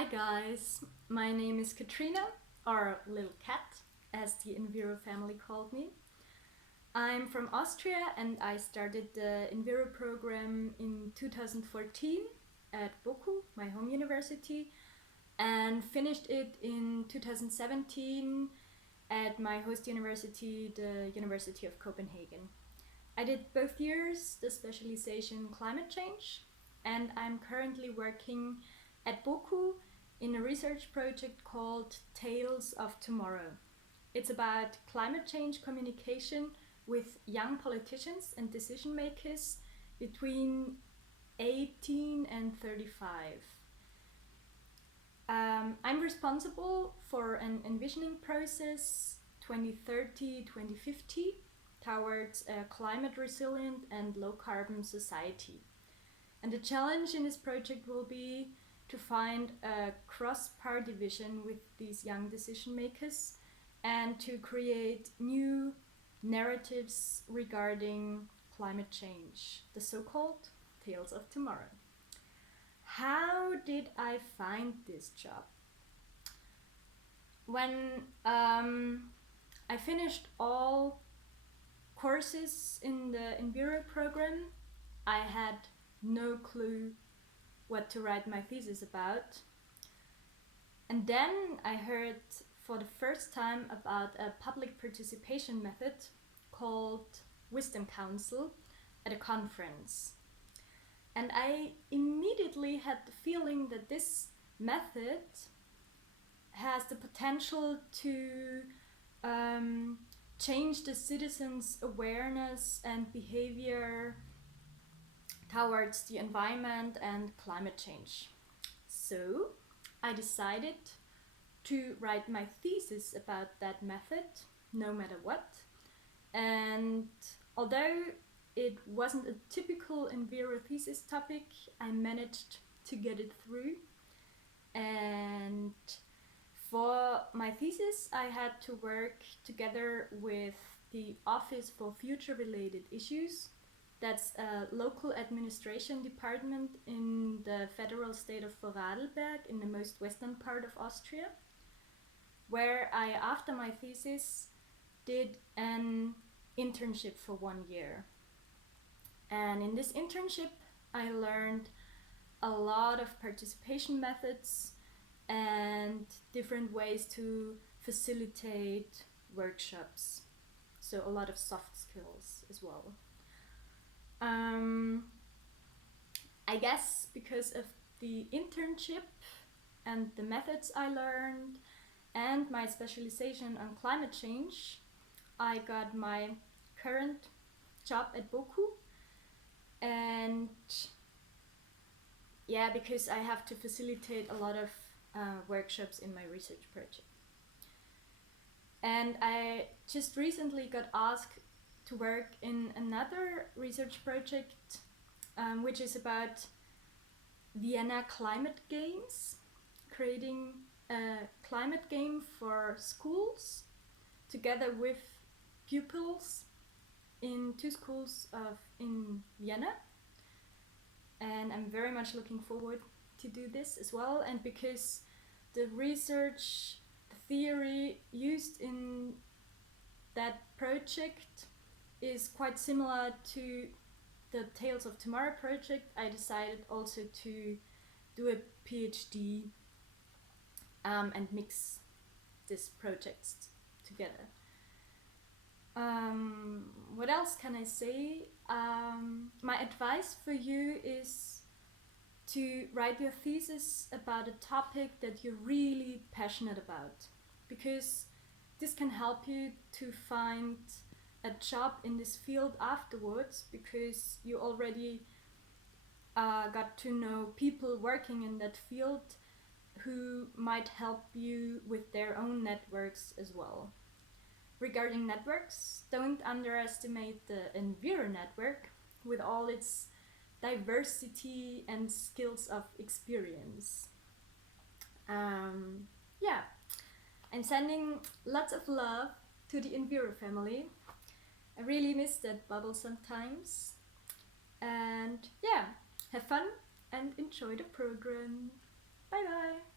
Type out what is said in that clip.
Hi guys, my name is Katharina, or Little Cat, as the EnvEuro family called me. I'm from Austria and I started the EnvEuro program in 2014 at Boku, my home university, and finished it in 2017 at my host university, the University of Copenhagen. I did both years the specialization climate change, and I'm currently working at Boku in a research project called Tales of Tomorrow. It's about climate change communication with young politicians and decision makers between 18 and 35. I'm responsible for an envisioning process 2030-2050 towards a climate resilient and low carbon society. And the challenge in this project will be to find a cross-party vision with these young decision makers and to create new narratives regarding climate change, the so-called Tales of Tomorrow. How did I find this job? When I finished all courses in the EnvEuro program, I had no clue what to write my thesis about. And then I heard for the first time about a public participation method called Wisdom Council at a conference. And I immediately had the feeling that this method has the potential to change the citizens' awareness and behavior towards the environment and climate change. So I decided to write my thesis about that method, no matter what. And although it wasn't a typical EnvEuro thesis topic, I managed to get it through. And for my thesis, I had to work together with the Office for Future Related Issues. That's a local administration department in the federal state of Vorarlberg in the most western part of Austria, where I, after my thesis, did an internship for 1 year. And in this internship, I learned a lot of participation methods and different ways to facilitate workshops. So a lot of soft skills as well. I guess because of the internship and the methods I learned and my specialization on climate change, I got my current job at Boku. And yeah, because I have to facilitate a lot of workshops in my research project. And I just recently got asked to work in another research project which is about Vienna climate games, creating a climate game for schools together with pupils in 2 schools in Vienna. And I'm very much looking forward to do this as well. And because the research, the theory used in that project is quite similar to the Tales of Tomorrow project, I decided also to do a PhD and mix these projects together. What else can I say? My advice for you is to write your thesis about a topic that you're really passionate about, because this can help you to find a job in this field afterwards, because you already got to know people working in that field who might help you with their own networks as well. Regarding networks, don't underestimate the EnvEuro network with all its diversity and skills of experience. Yeah, I'm sending lots of love to the EnvEuro family. I really miss that bubble sometimes. And yeah, have fun and enjoy the program. Bye bye.